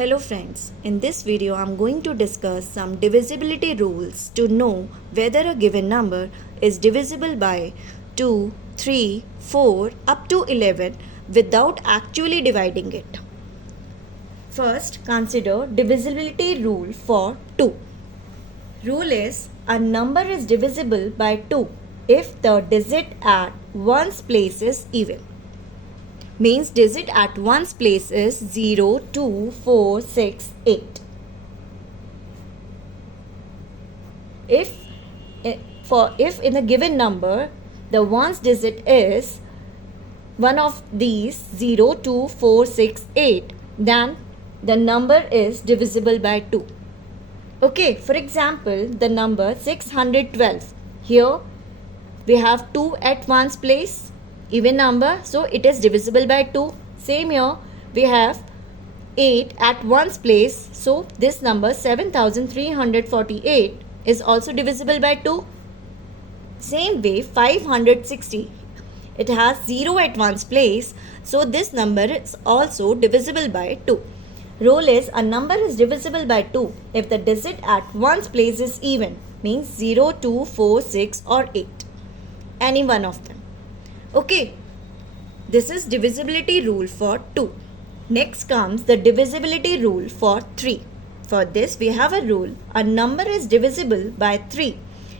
Hello friends, in this video I am going to discuss some divisibility rules to know whether a given number is divisible by 2, 3, 4 up to 11 without actually dividing it. First, consider divisibility rule for 2. Rule is a number is divisible by 2 if the digit at one's place is even. Means digit at one's place is 0, 2, 4, 6, 8. If in a given number the one's digit is one of these 0, 2, 4, 6, 8, then the number is divisible by 2. Okay, for example, the number 612. Here we have 2 at one's place. Even number, so it is divisible by 2. Same here, we have 8 at one's place, so this number 7348 is also divisible by 2. Same way, 560, it has 0 at one's place, so this number is also divisible by 2. Rule is a number is divisible by 2 if the digit at one's place is even, means 0, 2, 4, 6 or 8. Any one of them. Okay, this is divisibility rule for 2. Next comes the divisibility rule for 3. For this we have a rule, a number is divisible by 3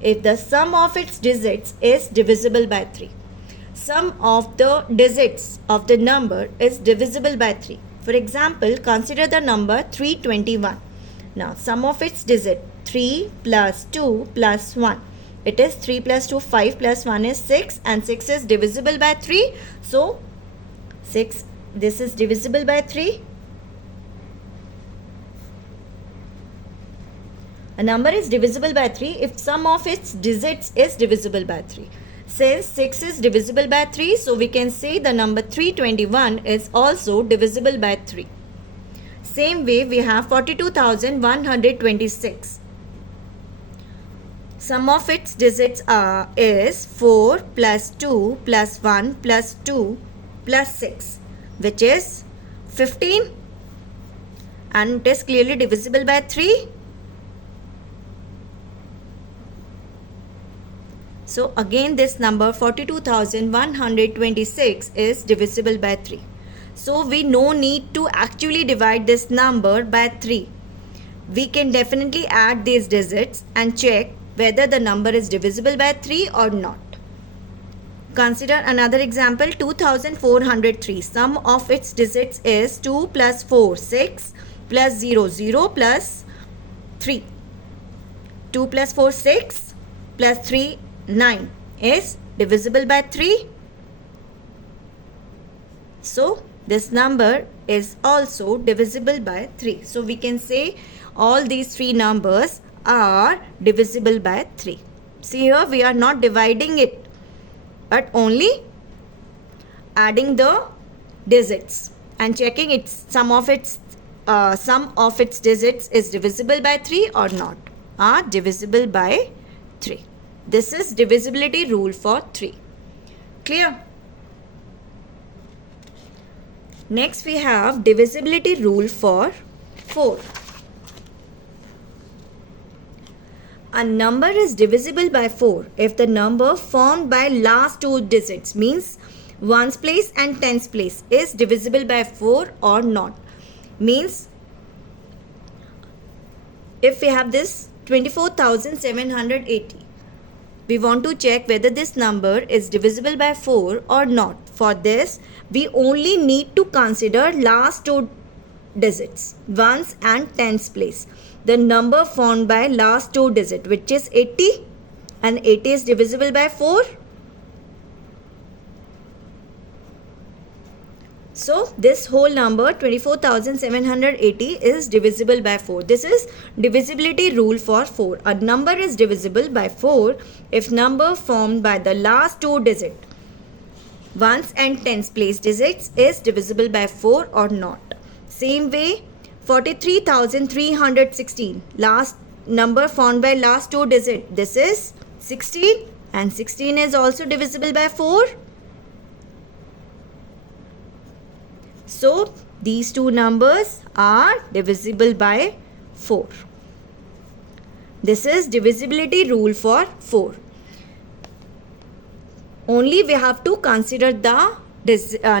if the sum of its digits is divisible by 3. Sum of the digits of the number is divisible by 3. For example, consider the number 321. Now sum of its digit 3 plus 2 plus 1. It is 3 plus 2, 5 plus 1 is 6 and 6 is divisible by 3. So, 6, this is divisible by 3. A number is divisible by 3 if sum of its digits is divisible by 3. Since 6 is divisible by 3, so we can say the number 321 is also divisible by 3. Same way we have 42,126. Sum of its digits is 4 plus 2 plus 1 plus 2 plus 6, which is 15, and it is clearly divisible by 3. So again this number 42,126 is divisible by 3. So we no need to actually divide this number by 3. We can definitely add these digits and check whether the number is divisible by 3 or not. Consider another example, 2403. Sum of its digits is 2 plus 4, 6 plus 0, 0 plus 3. 2 plus 4, 6 plus 3, 9 is divisible by 3. So this number is also divisible by 3. So we can say all these three numbers are divisible by 3. See here, we are not dividing it but only adding the digits and checking its sum of its digits is divisible by 3 or not. Are divisible by 3. This is divisibility rule for 3. Clear? Next we have divisibility rule for 4. A number is divisible by 4 if the number formed by last two digits, means ones place and tens place, is divisible by 4 or not. Means if we have this 24,780, we want to check whether this number is divisible by 4 or not. For this, we only need to consider last two digits, ones and tens place. The number formed by last two digits, which is 80, and 80 is divisible by 4. So this whole number 24,780 is divisible by 4. This is divisibility rule for 4. A number is divisible by 4 if number formed by the last two digits, ones and tens place digits, is divisible by 4 or not. Same way, 43,316, last number formed by last two digits, this is 16 and 16 is also divisible by 4. So these two numbers are divisible by 4. This is divisibility rule for 4. Only we have to consider the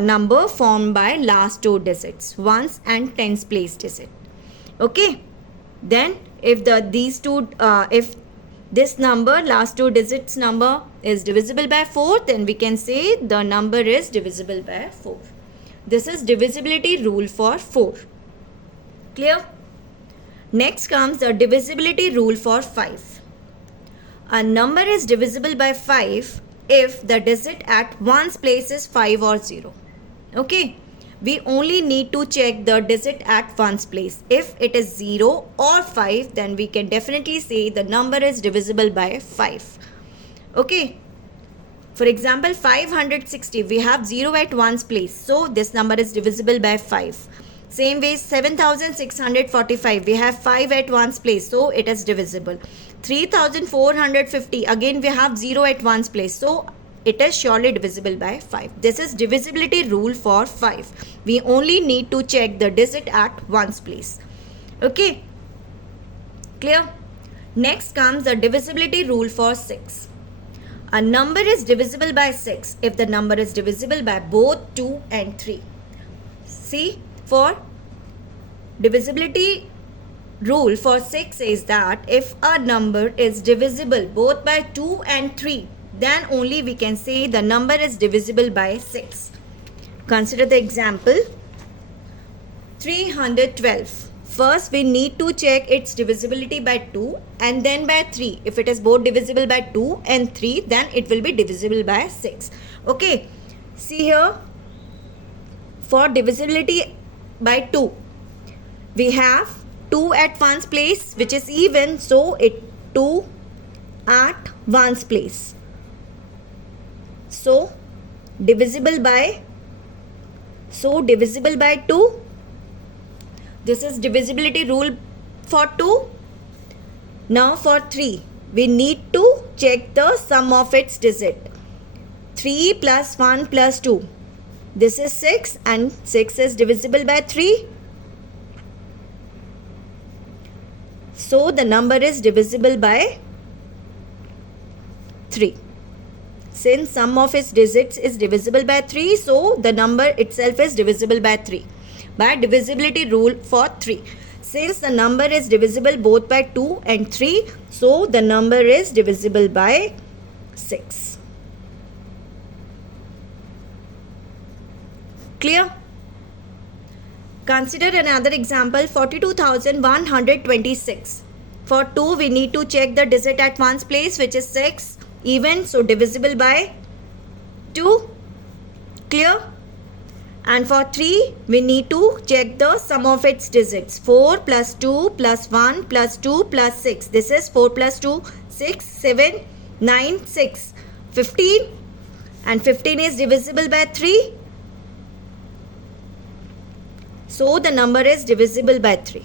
number formed by last two digits, ones and tens place digit. Okay. Then if if this number, last two digits number, is divisible by 4, then we can say the number is divisible by 4. This is divisibility rule for 4. Clear? Next comes the divisibility rule for 5. A number is divisible by 5 if the digit at ones place is 5 or 0. Okay. We only need to check the digit at ones place. If it is 0 or 5, then we can definitely say the number is divisible by 5. Okay. For example, 560, we have 0 at ones place. So, this number is divisible by 5. Same way, 7645, we have 5 at ones place. So, it is divisible. 3450, again we have 0 at ones place. So, it is surely divisible by 5. This is divisibility rule for 5. We only need to check the digit at ones place. Okay. Clear? Next comes the divisibility rule for 6. A number is divisible by 6 if the number is divisible by both 2 and 3. See, for divisibility rule for 6 is that if a number is divisible both by 2 and 3, then only we can say the number is divisible by 6. Consider the example 312. First, we need to check its divisibility by 2 and then by 3. If it is both divisible by 2 and 3, then it will be divisible by 6. Okay. See here, for divisibility by 2, we have 2 at ones place, which is even. So, it 2 at ones place. So, divisible by 2. This is divisibility rule for 2. Now for 3, we need to check the sum of its digit. 3 plus 1 plus 2. This is 6 and 6 is divisible by 3. So, the number is divisible by 3. Since sum of its digits is divisible by 3, so the number itself is divisible by 3. By divisibility rule for 3. Since the number is divisible both by 2 and 3, so the number is divisible by 6. Clear? Consider another example, 42,126. For 2, we need to check the digit at ones place, which is 6. Even, so divisible by 2. Clear? And for 3, we need to check the sum of its digits. 4 plus 2 plus 1 plus 2 plus 6. This is 4 plus 2, 6, 7, 9, 6, 15. And 15 is divisible by 3. So, the number is divisible by 3.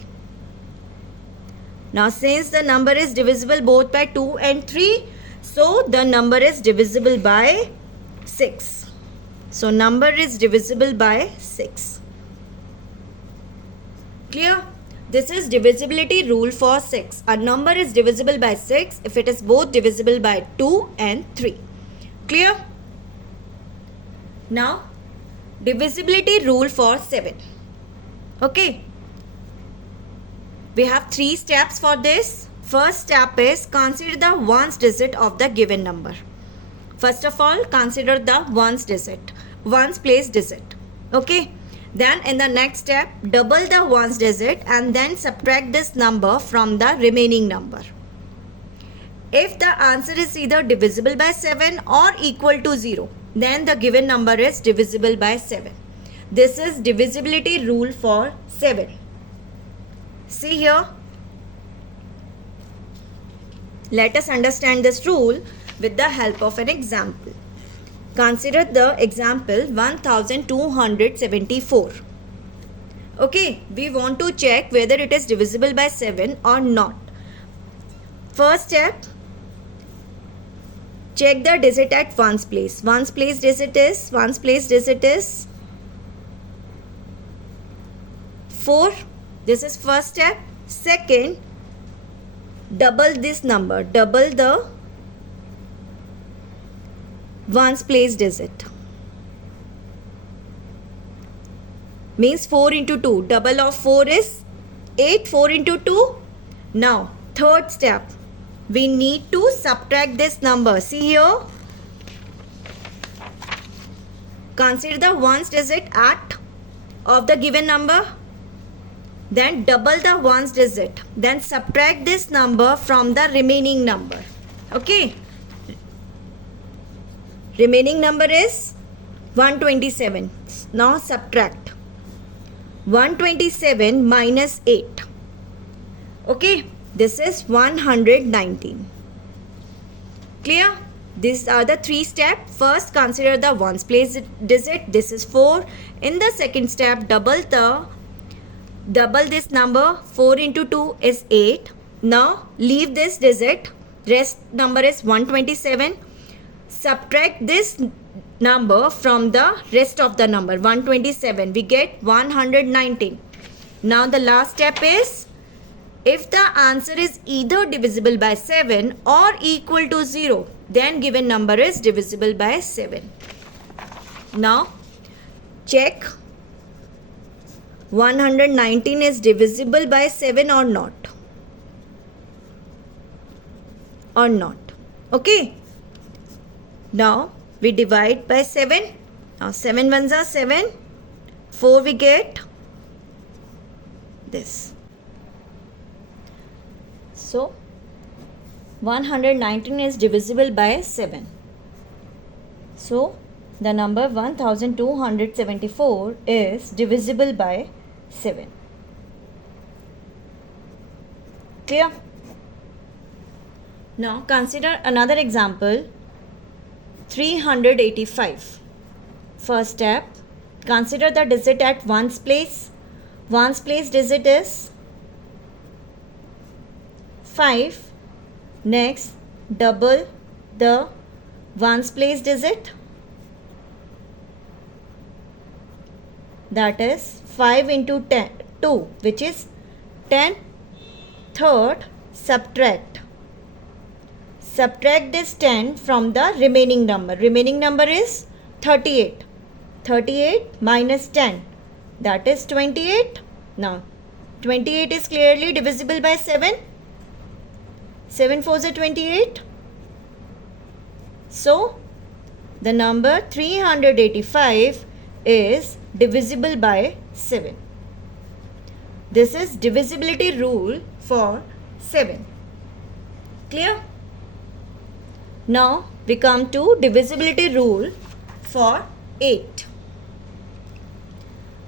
Now, since the number is divisible both by 2 and 3, so the number is divisible by 6. So, number is divisible by 6. Clear? This is divisibility rule for 6. A number is divisible by 6 if it is both divisible by 2 and 3. Clear? Now, divisibility rule for 7. Okay. We have 3 steps for this. First step is consider the ones digit of the given number. First of all, consider the ones digit, ones place digit. Okay. Then in the next step, double the ones digit and then subtract this number from the remaining number. If the answer is either divisible by 7 or equal to 0, then the given number is divisible by 7. This is divisibility rule for 7. See here. Let us understand this rule with the help of an example. Consider the example 1274. Okay, we want to check whether it is divisible by 7 or not. First step, check the digit at ones place. Ones place digit is 4. This is first step. Second, double this number, double the ones place digit. Means 4 into 2. Double of 4 is 8. 4 into 2. Now, third step. We need to subtract this number. See here. Consider the ones digit at of the given number. Then double the ones digit. Then subtract this number from the remaining number. Okay. Remaining number is 127. Now subtract. 127 minus 8. Okay. This is 119. Clear? These are the three steps. First, consider the ones place digit. This is 4. In the second step, double this number. 4 into 2 is 8. Now, leave this digit. Rest number is 127. Subtract this number from the rest of the number. 127. We get 119. Now, the last step is, if the answer is either divisible by 7 or equal to 0, then given number is divisible by 7. Now, check 119 is divisible by 7 or not. Or not. Okay. Now, we divide by 7. Now, 7 ones are 7. 4 we get this. So, 119 is divisible by 7. So, the number 1274 is divisible by 7. Clear? Now, consider another example. 385. First step, consider the digit at ones place. Ones place digit is 5. Next, double the ones place digit. That is 5 into 2, which is 10. Third, subtract. Subtract this 10 from the remaining number. Remaining number is 38. 38 minus 10. That is 28. Now, 28 is clearly divisible by 7. 7 4s are 28. So, the number 385 is divisible by 7. This is divisibility rule for 7. Clear? Now, we come to divisibility rule for 8.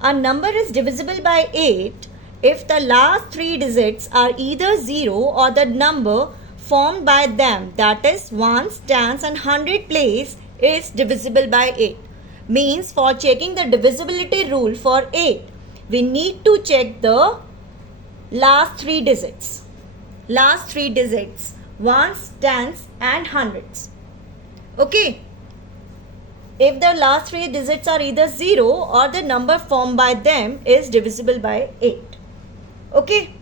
A number is divisible by 8 if the last 3 digits are either 0 or the number formed by them, that is ones, tens and hundred place, is divisible by 8. Means for checking the divisibility rule for 8, we need to check the last 3 digits. Last 3 digits, ones, tens and hundreds. Okay. If the last 3 digits are either 0 or the number formed by them is divisible by 8. Okay.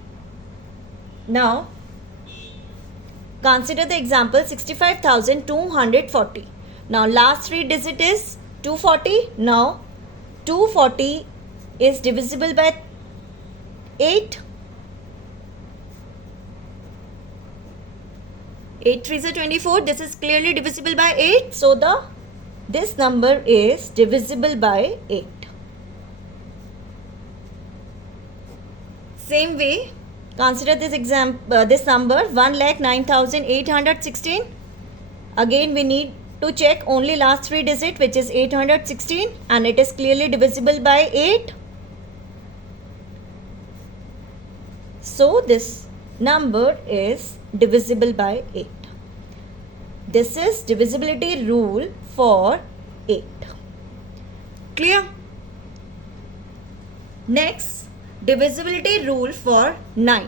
Now, consider the example 65,240. Now, last 3 digit is 240. Now, 240 is divisible by 8. 8 3s are 24. This is clearly divisible by 8. So, this number is divisible by 8. Same way, consider this this number 1,09,816. Again, we need to check only last 3 digit, which is 816, and it is clearly divisible by 8. So, this number is divisible by 8. This is divisibility rule for 8. Clear? Next, divisibility rule for 9.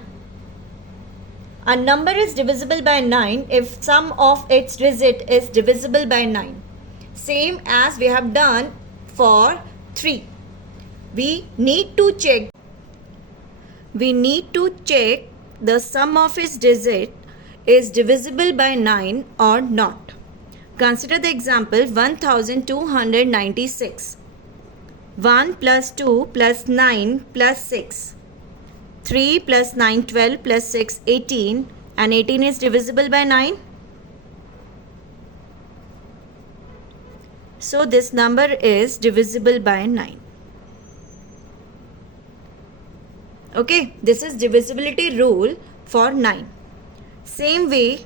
A number is divisible by 9 if sum of its digit is divisible by 9. Same as we have done for 3. We need to check we need to check the sum of its digit is divisible by 9 or not. Consider the example 1296. 1 plus 2 plus 9 plus 6. 3 plus 9 12 plus 6 18, and 18 is divisible by 9. So this number is divisible by 9. Okay, this is divisibility rule for 9. Same way,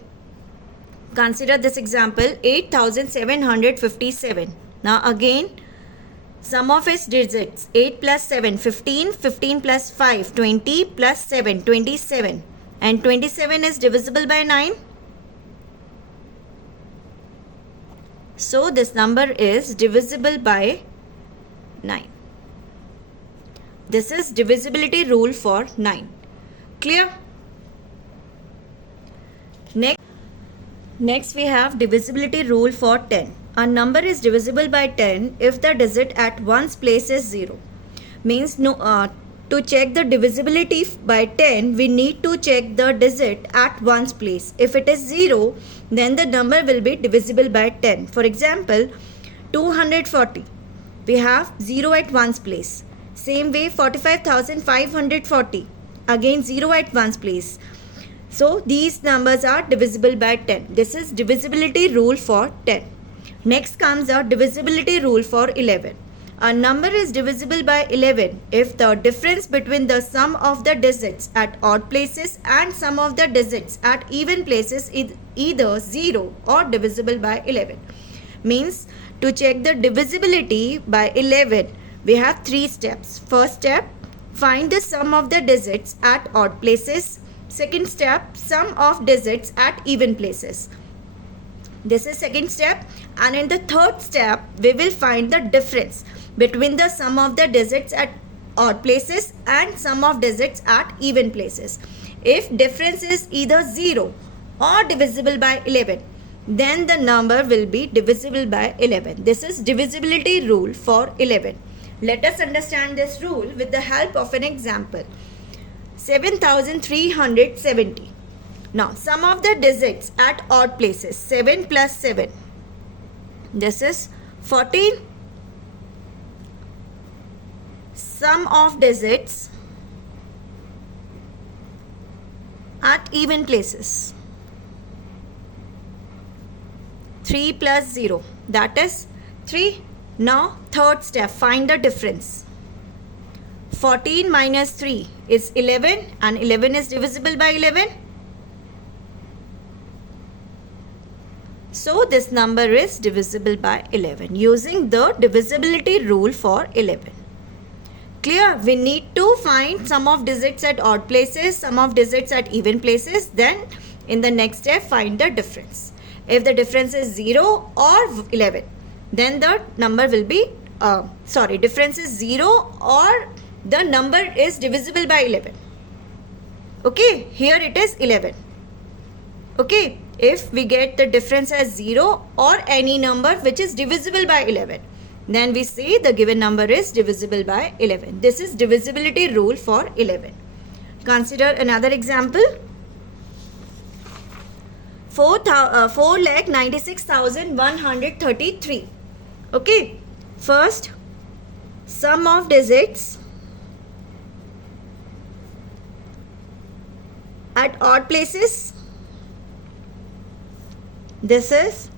consider this example 8757. Now again, sum of its digits 8 plus 7 15, 15 plus 5 20 plus 7 27, and 27 is divisible by 9. So this number is divisible by 9. This is divisibility rule for 9. Clear? Next we have divisibility rule for 10. A number is divisible by 10 if the digit at ones place is 0. Means to check the divisibility by 10, we need to check the digit at ones place. If it is 0, then the number will be divisible by 10. For example, 240. We have 0 at ones place. Same way 45,540. Again 0 at ones place. So these numbers are divisible by 10. This is divisibility rule for 10. Next comes a divisibility rule for 11. A number is divisible by 11 if the difference between the sum of the digits at odd places and sum of the digits at even places is either 0 or divisible by 11. Means to check the divisibility by 11, we have 3 steps. First step, find the sum of the digits at odd places. Second step, sum of digits at even places. This is second step, and in the third step we will find the difference between the sum of the digits at odd places and sum of digits at even places. If difference is either 0 or divisible by 11, then the number will be divisible by 11. This is divisibility rule for 11. Let us understand this rule with the help of an example. 7370. Now, sum of the digits at odd places, 7 plus 7. This is 14. Sum of digits at even places, 3 plus 0. That is 3. Now, third step, find the difference. 14 minus 3 is 11, and 11 is divisible by 11. So this number is divisible by 11 using the divisibility rule for 11. Clear? We need to find sum of digits at odd places, sum of digits at even places. Then in the next step, find the difference. If the difference is 0 or 11, then the number will be, difference is 0 or the number is divisible by 11. Okay, here it is 11. Okay, if we get the difference as 0 or any number which is divisible by 11, then we say the given number is divisible by 11. This is divisibility rule for 11. Consider another example. 4,96,133. Okay, first sum of digits at odd places. This is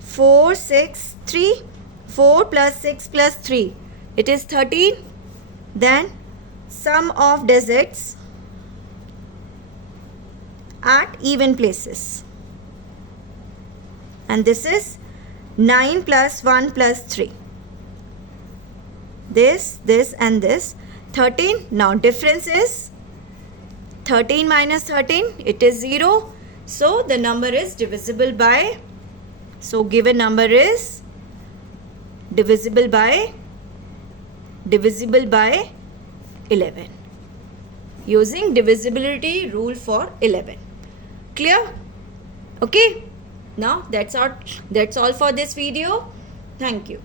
4, 6, 3. 4 plus 6 plus 3. It is 13. Then sum of digits at even places. And this is 9 plus 1 plus 3. This and this. 13. Now difference is 13 minus 13. It is 0. So the number is divisible by, so given number is divisible by 11 using divisibility rule for 11. Clear? Okay, now that's all for this video. Thank you.